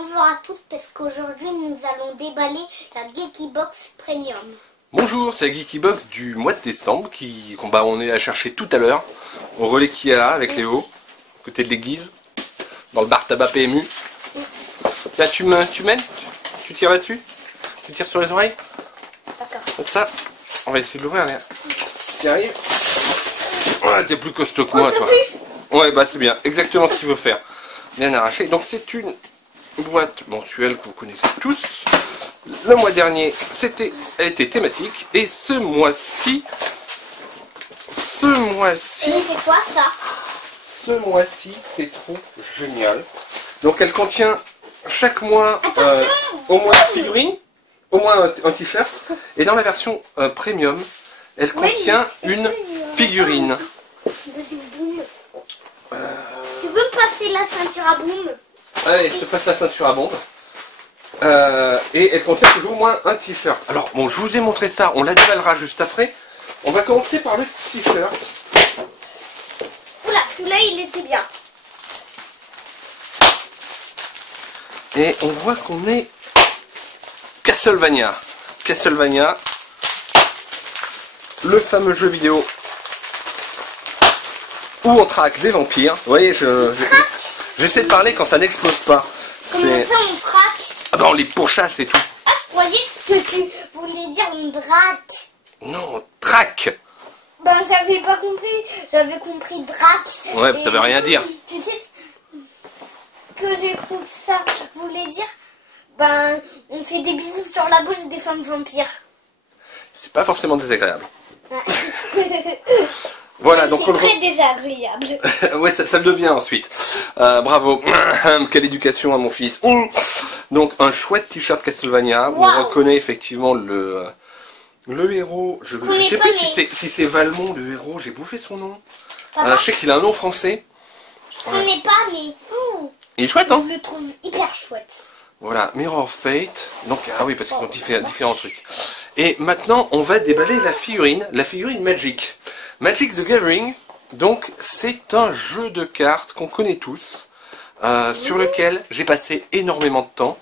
Bonjour à tous, parce qu'aujourd'hui nous allons déballer la Geekybox Premium. Bonjour, c'est la Geekybox du mois de décembre qu'on est à chercher tout à l'heure au relais qu'il y a là avec Léo, à côté de l'église, dans le bar tabac PMU. Là, tu mènes, tu tires là-dessus, tu tires sur les oreilles. D'accord. Comme ça, on va essayer de l'ouvrir. Qui arrive. Ouais, t'es plus costaud que moi, toi. Ouais, bah c'est bien, exactement ce qu'il faut faire. Bien arraché. Donc c'est une boîte mensuelle que vous connaissez tous. Le mois dernier, elle était thématique. Et ce mois-ci... Et c'est quoi ça? Ce mois-ci, c'est trop génial. Donc elle contient chaque mois au moins une figurine, au moins un t-shirt. Et dans la version premium, elle contient une figurine. Tu peux me passer la ceinture à boum? Allez, je te passe la ceinture à bombe. Et elle contient toujours au moins un t-shirt. Alors, bon, je vous ai montré ça, on la déballera juste après. On va commencer par le t-shirt. Oula, celui-là il était bien. Et on voit qu'on est Castlevania. Castlevania, le fameux jeu vidéo où on traque des vampires. Vous voyez, j'essaie de parler quand ça n'explose pas. Comment ça on traque? Ah ben on les pourchasse et tout. Ah, je croyais que tu voulais dire on draque. Non, on traque. Ben j'avais pas compris, j'avais compris draque. Ouais, ça veut rien dire. Tu sais ce que j'ai cru que ça voulait dire? Ben on fait des bisous sur la bouche des femmes vampires. C'est pas forcément désagréable. Voilà, donc c'est très désagréable. ouais, ça le devient ensuite. Bravo. Quelle éducation à mon fils. Donc un chouette t-shirt Castlevania. Wow. On reconnaît effectivement le héros. Je sais plus si c'est Valmont le héros. J'ai bouffé son nom. Je sais qu'il a un nom français. Je connais pas, mais il est chouette, hein. Je le trouve hyper chouette. Voilà, Mirror of Fate. Donc ah oui, parce qu'ils ont différents trucs. Et maintenant, on va déballer la figurine Magic. Magic the Gathering, donc c'est un jeu de cartes qu'on connaît tous, sur lequel j'ai passé énormément de temps.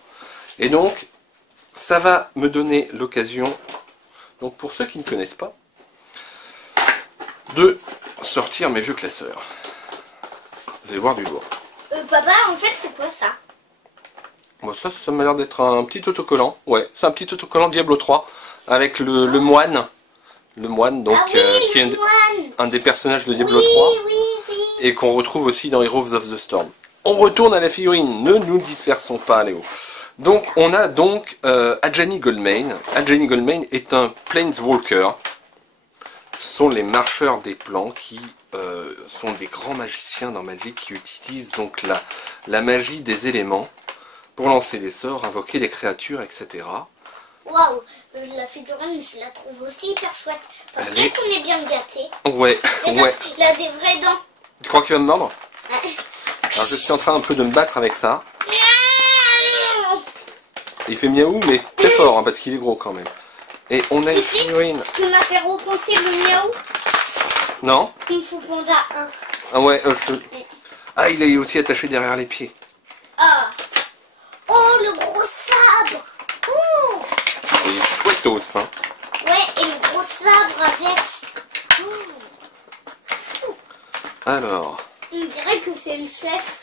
Et donc, ça va me donner l'occasion, donc pour ceux qui ne connaissent pas, de sortir mes vieux classeurs. Vous allez voir du lourd. Papa, en fait, c'est quoi ça? Bon, ça m'a l'air d'être un petit autocollant. Ouais, c'est un petit autocollant Diablo 3, avec le moine. Le moine, donc, qui est un des personnages de Diablo 3, et qu'on retrouve aussi dans Heroes of the Storm. On retourne à la figurine, ne nous dispersons pas, Léo. Donc, on a donc Ajani Goldmane. Ajani Goldmane est un Planeswalker. Ce sont les marcheurs des plans qui sont des grands magiciens dans Magic qui utilisent donc la magie des éléments pour lancer des sorts, invoquer des créatures, etc. Waouh, la figurine, je la trouve aussi hyper chouette. Parce qu'on est bien gâté. Ouais, ouais. Il a des vraies dents. Tu crois qu'il va me mordre? Ouais. Alors je suis en train un peu de me battre avec ça. Il fait miaou, mais très fort, hein, parce qu'il est gros quand même. Et on a une figurine. Tu m'as fait repenser le miaou? Non. Kung Fu Panda 1. Ah ouais, ah, il est aussi attaché derrière les pieds. Ah. Oh, le gros sabre. Oh. Il est chouettos, hein. Ouais, et le gros sabre avec. Alors. On dirait que c'est le chef.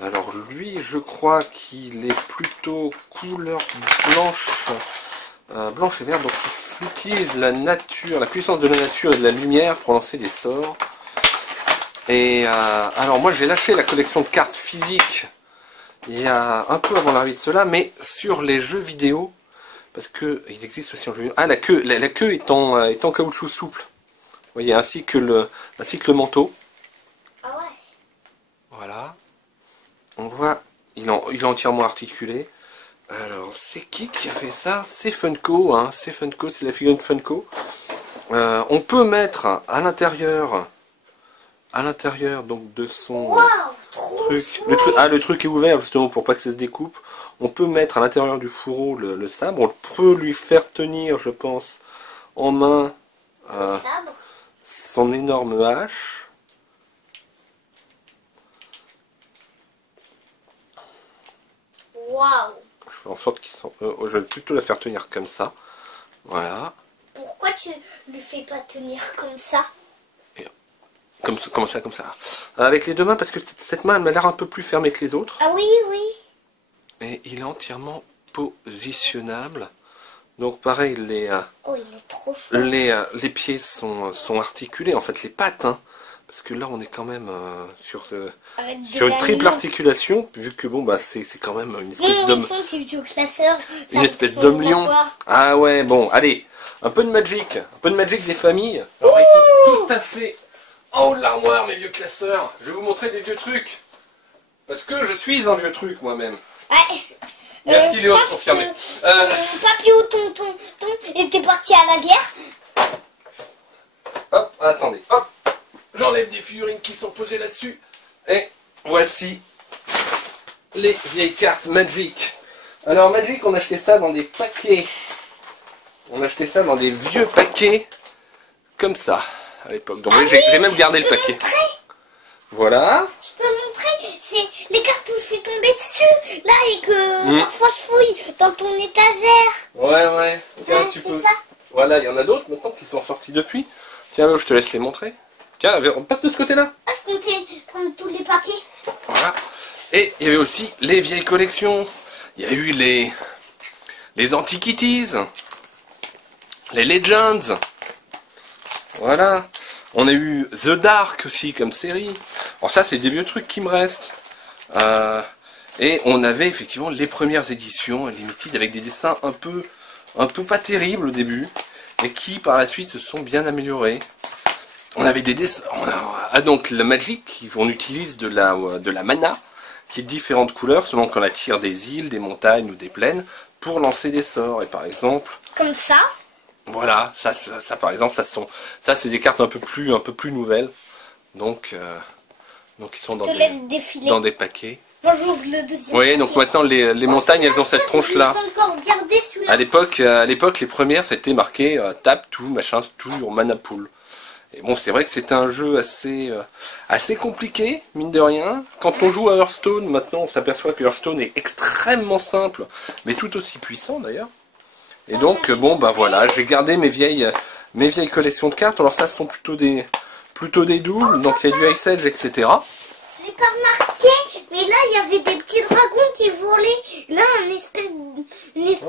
Alors lui, je crois qu'il est plutôt couleur blanche, blanche et verte. Donc il utilise la nature, la puissance de la nature et de la lumière pour lancer des sorts. Et alors moi j'ai lâché la collection de cartes physiques il y a un peu avant l'arrivée de cela, mais sur les jeux vidéo, parce que il existe aussi un jeu vidéo. Ah, la queue est en caoutchouc souple. Vous voyez, ainsi que le manteau. Ah ouais. Voilà. On voit, il est entièrement articulé. Alors, c'est qui a fait ça? C'est Funko, hein. C'est Funko, c'est la figurine Funko. On peut mettre à l'intérieur donc de son truc. Le truc est ouvert justement pour pas que ça se découpe. On peut mettre à l'intérieur du fourreau le sabre. On peut lui faire tenir, je pense, en main son énorme hache. Waouh. Je fais en sorte qu'ils sont... je vais plutôt la faire tenir comme ça. Voilà. Pourquoi tu le fais pas tenir comme ça? Comme ça, comme ça. Avec les deux mains, parce que cette main, elle m'a l'air un peu plus fermée que les autres. Ah oui, oui. Et il est entièrement positionnable. Donc pareil, Oh, il est trop chaud. les pieds sont articulés, en fait, les pattes. Hein, parce que là, on est quand même sur une triple articulation, vu que bon, bah, c'est quand même une espèce d'homme... Une espèce d'homme lion. Ah ouais, bon, allez, un peu de Magic des familles. Alors ici, tout à fait... Oh, l'armoire, mes vieux classeurs. Je vais vous montrer des vieux trucs. Parce que je suis un vieux truc, moi-même. Ouais. Merci Léo de confirmer. Papy ou tonton était parti à la guerre. Hop, attendez, hop. J'enlève des figurines qui sont posées là-dessus. Et voici les vieilles cartes Magic. Alors Magic, on achetait ça dans des paquets. On achetait ça dans des vieux paquets. Comme ça. À l'époque. Donc j'ai même gardé le paquet. Voilà. Je peux montrer, c'est les cartes où je suis tombée dessus, là, et que parfois je fouille dans ton étagère. Ouais. Tiens, tu peux. Ça. Voilà, il y en a d'autres maintenant qui sont sortis depuis. Tiens, je te laisse les montrer. Tiens, on passe de ce côté-là. Ah, je comptais prendre tous les paquets. Voilà. Et il y avait aussi les vieilles collections. Il y a eu les Antiquities, les Legends. Voilà. On a eu The Dark aussi comme série. Alors ça, c'est des vieux trucs qui me restent. Et on avait effectivement les premières éditions Limited avec des dessins un peu pas terribles au début, mais qui par la suite se sont bien améliorés. On avait des dessins. Donc le Magic, on utilise de la mana qui est de différentes couleurs selon qu'on la tire des îles, des montagnes ou des plaines pour lancer des sorts. Et par exemple. Comme ça. Voilà, ça par exemple, ça c'est des cartes un peu plus nouvelles, donc ils sont dans des paquets. Moi j'ouvre le deuxième. Oui, donc maintenant les montagnes, elles ont cette tronche là. À l'époque, les premières c'était marqué tap tout machin tout mana pool. Et bon, c'est vrai que c'était un jeu assez compliqué, mine de rien. Quand on joue à Hearthstone, maintenant on s'aperçoit que Hearthstone est extrêmement simple, mais tout aussi puissant d'ailleurs. Et donc, bon, bah voilà, j'ai gardé mes vieilles collections de cartes. Alors ça, ce sont plutôt des doubles, donc il y a du Ice Edge, etc. J'ai pas remarqué, mais là, il y avait des petits dragons qui volaient. Là, une espèce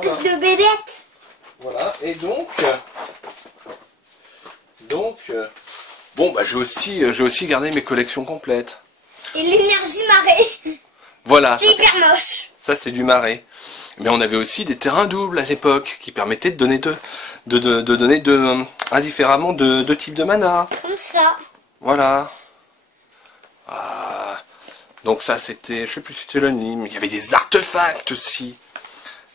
voilà. De bébête. Voilà, et donc bon, bah j'ai aussi gardé mes collections complètes. Et l'énergie marée. Voilà. C'est hyper moche. Ça, c'est du marais. Mais on avait aussi des terrains doubles à l'époque qui permettaient de donner indifféremment deux types de mana. Comme ça. Voilà. Donc ça c'était, je sais plus si c'était l'anime, il y avait des artefacts aussi.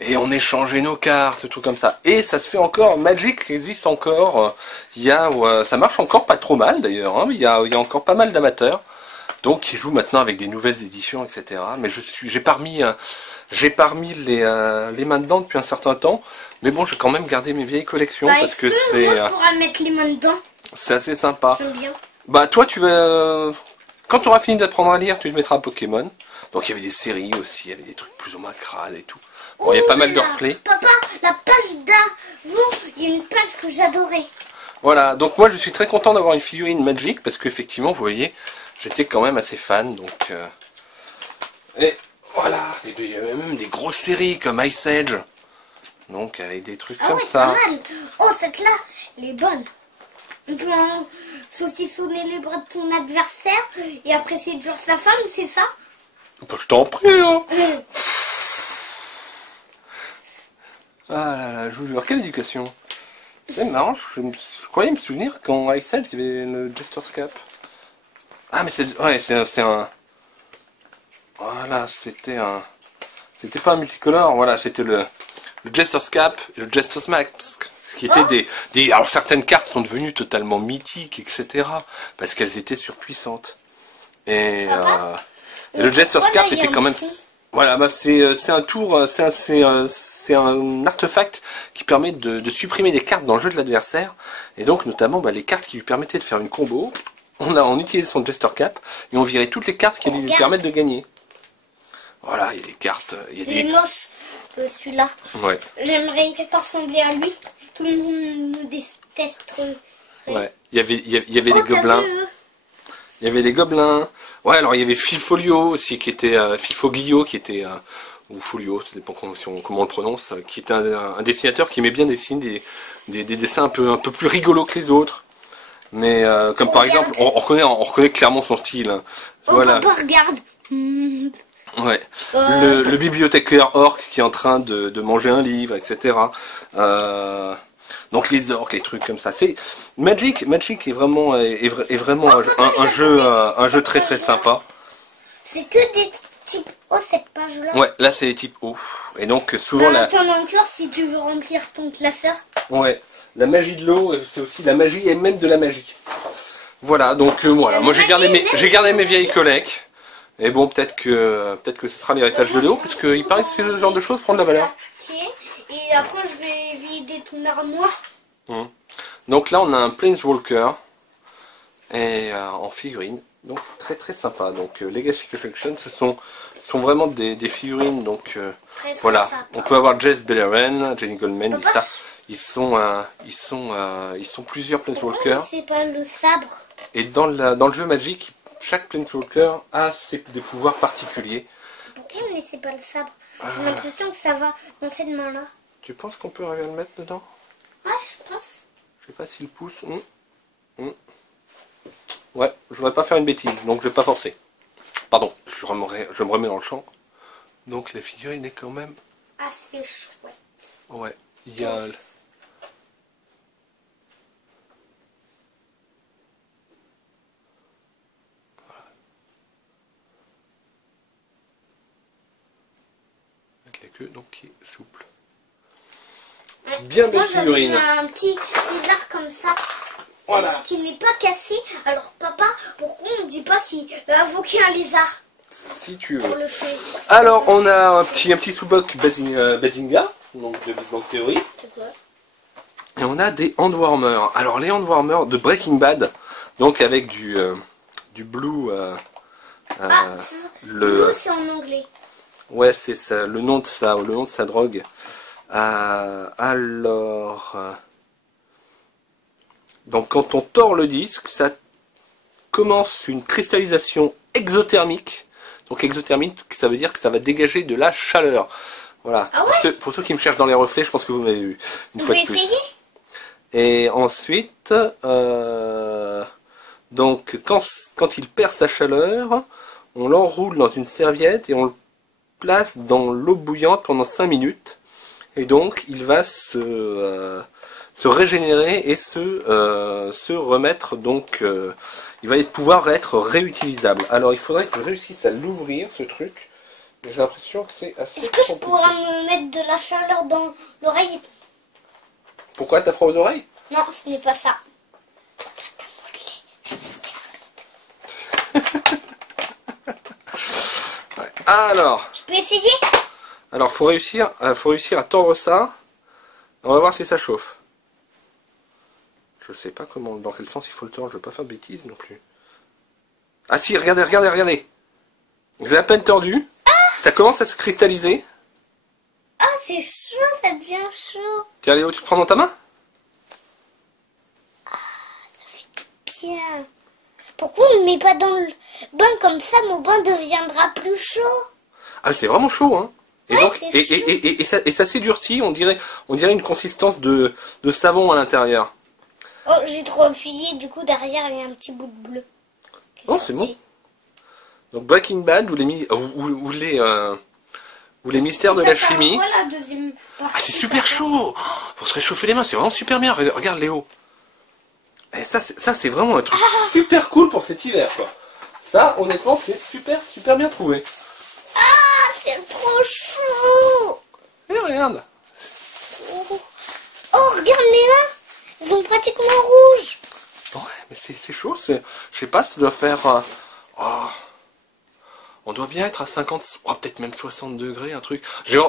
Et on échangeait nos cartes, tout comme ça. Et ça se fait encore, Magic existe encore. Ça marche encore pas trop mal d'ailleurs. Hein. Il y a encore pas mal d'amateurs. Donc qui jouent maintenant avec des nouvelles éditions, etc. Mais j'ai pas remis les mains dedans depuis un certain temps, mais bon, j'ai quand même gardé mes vieilles collections parce que c'est. Moi, je pourrais mettre les mains dedans. C'est assez sympa. J'aime bien. Bah, toi, tu vas. Quand tu auras fini d'apprendre à lire, tu te mettras un Pokémon. Donc, il y avait des séries aussi, il y avait des trucs plus ou moins crades et tout. Bon, il y a pas mal de reflets. Papa, la page d'avant, il y a une page que j'adorais. Voilà, donc moi, je suis très content d'avoir une figurine Magic parce qu'effectivement, vous voyez, j'étais quand même assez fan. Donc. Et. Voilà, et il y avait même des grosses séries comme Ice Edge. Donc avec des trucs comme ça. Pas mal. Oh, cette là, elle est bonne. On peut saucissonner les bras de ton adversaire et après séduire sa femme, c'est ça? Bah, je t'en prie, hein. Ah là là, je vous jure, quelle éducation. C'est marrant, je croyais me souvenir qu'en Ice Edge, il y avait le Jester's Cap. Ah mais c'est un... Voilà, c'était pas un multicolore, voilà, c'était le Jester's Cap et le Jester's Mask. Ce qui était alors certaines cartes sont devenues totalement mythiques, etc. Parce qu'elles étaient surpuissantes. Et le Jester's Cap était quand même... Voilà, bah c'est un tour, c'est un artefact qui permet de supprimer des cartes dans le jeu de l'adversaire. Et donc notamment les cartes qui lui permettaient de faire une combo. On utilisait son Jester's Cap et on virait toutes les cartes qui lui permettent de gagner. Voilà, il y a des cartes, il y a Il est des... moche, celui-là. Ouais. J'aimerais pas ressembler à lui. Tout le monde me détesterait. Ouais. Il y avait les Oh, t'as gobelins. vu, Il y avait les gobelins. Ouais, alors il y avait Filfolio aussi, qui était... Filfoglio, qui était... ou Folio, ça dépend comment on le prononce, qui était un dessinateur qui aimait bien dessiner des dessins un peu plus rigolos que les autres. Mais comme par exemple, on reconnaît clairement son style. Hein. Oh, Voilà. papa, regarde. Ouais. Le bibliothécaire orc qui est en train de manger un livre, etc. Donc les orques, les trucs comme ça. C'est Magic est vraiment un jeu très très sympa. C'est que des types O cette page-là. Ouais, là c'est les types O. Et donc souvent T'en as encore si tu veux remplir ton classeur. Ouais, la magie de l'eau, c'est aussi la magie et même de la magie. Voilà, donc voilà. Moi j'ai gardé mes vieilles collects. Et bon, peut-être que ce sera l'héritage de Léo, parce qu'il paraît que c'est le genre de choses prend de la valeur. Et après je vais vider ton armoire. Donc là on a un Planeswalker et en figurine, donc très très sympa. Donc Legacy Collection, ce sont vraiment des figurines. Donc Très voilà, sympa. on peut avoir Jess Beleren, Jenny Goldman, Papa, ça. Ils sont plusieurs Planeswalkers. c'est pas le sabre. Et dans le jeu Magic, chaque Planeswalker a des pouvoirs particuliers. Pourquoi mais c'est pas le sabre? J'ai l'impression que ça va dans cette main-là. Tu penses qu'on peut arriver à le mettre dedans? Ouais, je pense. Je sais pas s'il pousse. Ouais, je voudrais pas faire une bêtise, donc je vais pas forcer. Pardon, je me remets dans le champ. Donc la figurine est quand même... Assez chouette. Ouais, il y a... Avec la queue, donc qui est souple. Bien belle figurine. Moi j'avais un petit lézard comme ça. Voilà. Qui n'est pas cassé. Alors papa, pourquoi on ne dit pas qu'il a invoqué un lézard? Si tu Pour veux. le chien. Alors on a un petit sous-bloc Bazinga, donc de Big Bang Theory. C'est quoi? Et on a des Handwarmers. Alors les Handwarmers de Breaking Bad, donc avec du blue. Blue c'est en anglais. Ouais, c'est ça, le nom de sa drogue. Alors, donc quand on tord le disque, ça commence une cristallisation exothermique. Donc exothermique, ça veut dire que ça va dégager de la chaleur. Voilà. Ah ouais, pour ceux qui me cherchent dans les reflets, je pense que vous m'avez vu une fois de plus. Essayer. Et ensuite, donc quand il perd sa chaleur, on l'enroule dans une serviette et on le place dans l'eau bouillante pendant 5 minutes. Et donc il va se régénérer et se remettre, donc il va pouvoir être réutilisable. Alors il faudrait que je réussisse à l'ouvrir ce truc. J'ai l'impression que c'est assez Est-ce que je compliqué. pourrais me mettre de la chaleur dans l'oreille? Pourquoi t'as froid aux oreilles? Non, ce n'est pas ça. Ouais. Alors, Je peux essayer? faut réussir à tordre ça. On va voir si ça chauffe. Je sais pas dans quel sens il faut le tordre, je veux pas faire de bêtises non plus. Ah si, regardez. J'ai à peine tordu. Ça commence à se cristalliser. Ah, c'est chaud, ça devient chaud. Tiens Léo, tu te prends dans ta main? Bien. Pourquoi on ne met pas dans le bain comme ça, mon bain deviendra plus chaud? Ah c'est vraiment chaud hein. Et Ouais, donc c'est chaud. et ça s'édurcit, on dirait une consistance de savon à l'intérieur. Oh, j'ai trop appuyé, du coup derrière il y a un petit bout de bleu. Oh c'est bon. Donc Breaking Bad ou les mystères de la chimie. Voilà, deuxième partie. Ah c'est super chaud. Faut se réchauffer les mains, c'est vraiment super bien. Regarde Léo. Et ça c'est vraiment un truc super cool pour cet hiver quoi. Ça honnêtement c'est super bien trouvé. Ah, c'est trop chaud. Et regarde. Oh, regarde mes mains. Elles sont pratiquement rouges. Ouais mais c'est chaud, je sais pas, ça doit faire... on doit bien être à 50, peut-être même 60 degrés, un truc.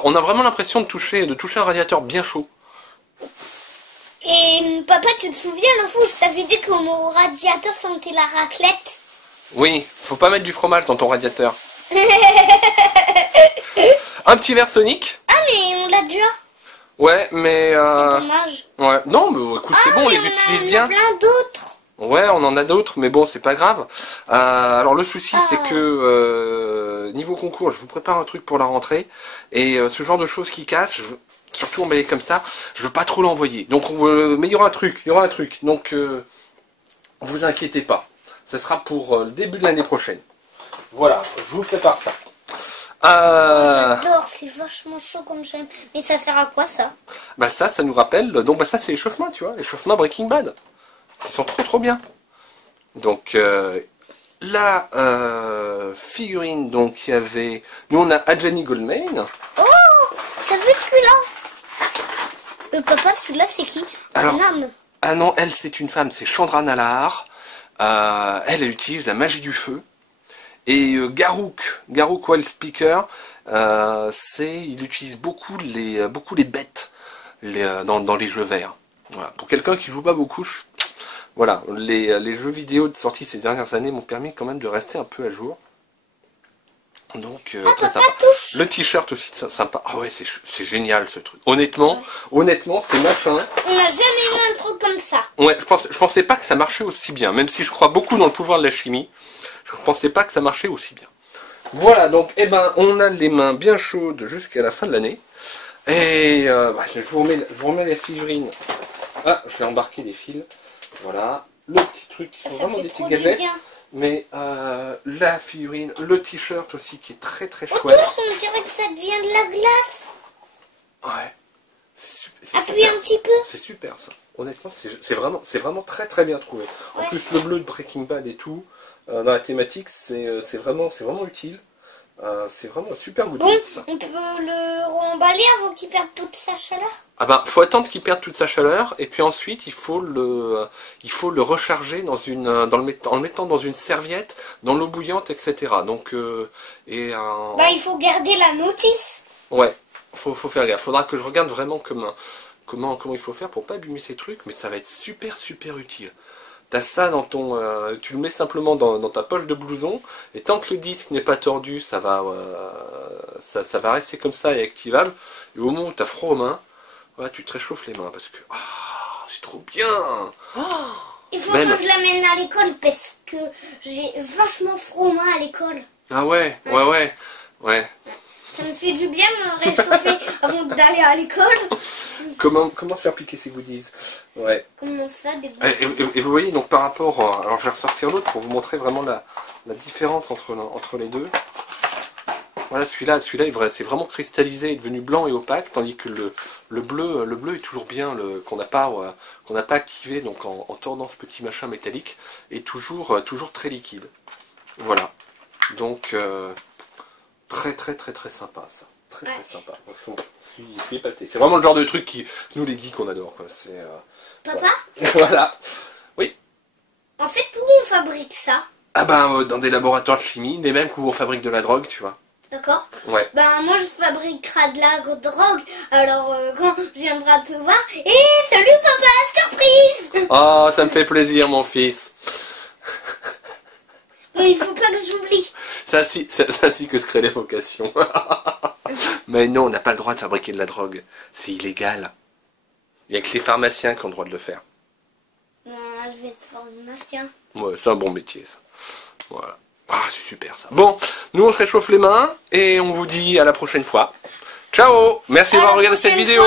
On a vraiment l'impression de toucher un radiateur bien chaud. Et papa, tu te souviens le fou, je t'avais dit que mon radiateur sentait la raclette. Oui, faut pas mettre du fromage dans ton radiateur. Un petit verre Sonic. Ah, mais on l'a déjà. Ouais, mais... C'est dommage. Ouais, non, mais écoute, c'est bon, on les utilise bien. On a plein d'autres. Ouais, on en a d'autres, mais bon, c'est pas grave. Alors le souci, c'est que niveau concours, je vous prépare un truc pour la rentrée, et ce genre de choses qui cassent, surtout emballé comme ça, je veux pas trop l'envoyer. Donc, mais il y aura un truc, Donc, vous inquiétez pas. Ça sera pour le début de l'année prochaine. Voilà, je vous prépare ça. J'adore, c'est vachement chaud comme j'aime. Mais ça sert à quoi ça? Bah ça nous rappelle. Donc bah ça c'est l'échauffement, tu vois, l'échauffement Breaking Bad. Ils sont trop bien. Donc la figurine, donc il y avait. Nous on a Adjani Goldman. Oh, t'as vu celui-là? Papa, celui-là c'est qui? Alors, un homme. Ah non, elle c'est une femme, c'est Chandra Nalaar. Elle utilise la magie du feu. Et Garruk Wild Speaker, il utilise beaucoup les bêtes dans les jeux verts. Voilà. Pour quelqu'un qui joue pas beaucoup, voilà, les jeux vidéo sortis ces dernières années m'ont permis quand même de rester un peu à jour. Donc très sympa. Le t-shirt aussi sympa. Ah ouais, c'est génial ce truc. Honnêtement, c'est machin. On n'a jamais eu un truc comme ça. Ouais, je pensais pas que ça marchait aussi bien, même si je crois beaucoup dans le pouvoir de la chimie. Je ne pensais pas que ça marchait aussi bien. Voilà, donc on a les mains bien chaudes jusqu'à la fin de l'année. Et je vous remets les figurines. Ah, je vais embarquer les fils. Voilà, le petit truc, qui sont vraiment des petits gadgets. Mais la figurine, le t-shirt aussi qui est très chouette. On dirait que ça devient de la glace. Ouais. Appuie un petit peu. C'est super ça. Honnêtement, c'est vraiment très bien trouvé. En plus, le bleu de Breaking Bad et tout. Dans la thématique, c'est vraiment utile. C'est vraiment un super goodies. Bon, on peut le remballer avant qu'il perde toute sa chaleur. Ah ben, faut attendre qu'il perde toute sa chaleur, et puis ensuite il faut le recharger en le mettant dans une serviette, dans l'eau bouillante, etc. Donc il faut garder la notice. Ouais, faut faire gaffe. Faudra que je regarde vraiment comment il faut faire pour pas abîmer ces trucs, mais ça va être super utile. T'as ça dans tu le mets simplement dans ta poche de blouson, et tant que le disque n'est pas tordu, ça va rester comme ça et activable. Et au moment où t'as froid aux mains, voilà, tu te réchauffes les mains parce que c'est trop bien. Il faut que je l'amène à l'école parce que j'ai vachement froid aux mains à l'école. Ah ouais. Ça me fait du bien de me réchauffer avant d'aller à l'école. Comment faire piquer ces goodies? Ouais. Comment ça, des goodies? Et vous voyez, donc par rapport... alors je vais ressortir l'autre pour vous montrer vraiment la différence entre les deux. Voilà, celui-là c'est vraiment cristallisé, est devenu blanc et opaque, tandis que le bleu est toujours bien, qu'on n'a pas activé, donc en tordant ce petit machin métallique, est toujours très liquide. Voilà. Donc... très sympa ça. Très sympa. Je suis épaté. C'est vraiment le genre de truc qui, nous les geeks, on adore. Papa? Voilà. Oui. En fait, où on fabrique ça? Ah ben, dans des laboratoires de chimie, les mêmes où on fabrique de la drogue, tu vois. D'accord. Ouais. Ben, moi, je fabriquerai de la drogue. Alors, quand je viendrai te voir... salut papa, surprise! Oh, ça me fait plaisir, mon fils. Bon, il faut pas que j'oublie. Ça si que se crée les vocations. Mais non, on n'a pas le droit de fabriquer de la drogue. C'est illégal. Il n'y a que les pharmaciens qui ont le droit de le faire. Je vais être pharmacien. Ouais, c'est un bon métier, ça. Voilà. Ah, c'est super, ça. Bon, nous, on se réchauffe les mains et on vous dit à la prochaine fois. Ciao! Merci d'avoir regardé cette vidéo.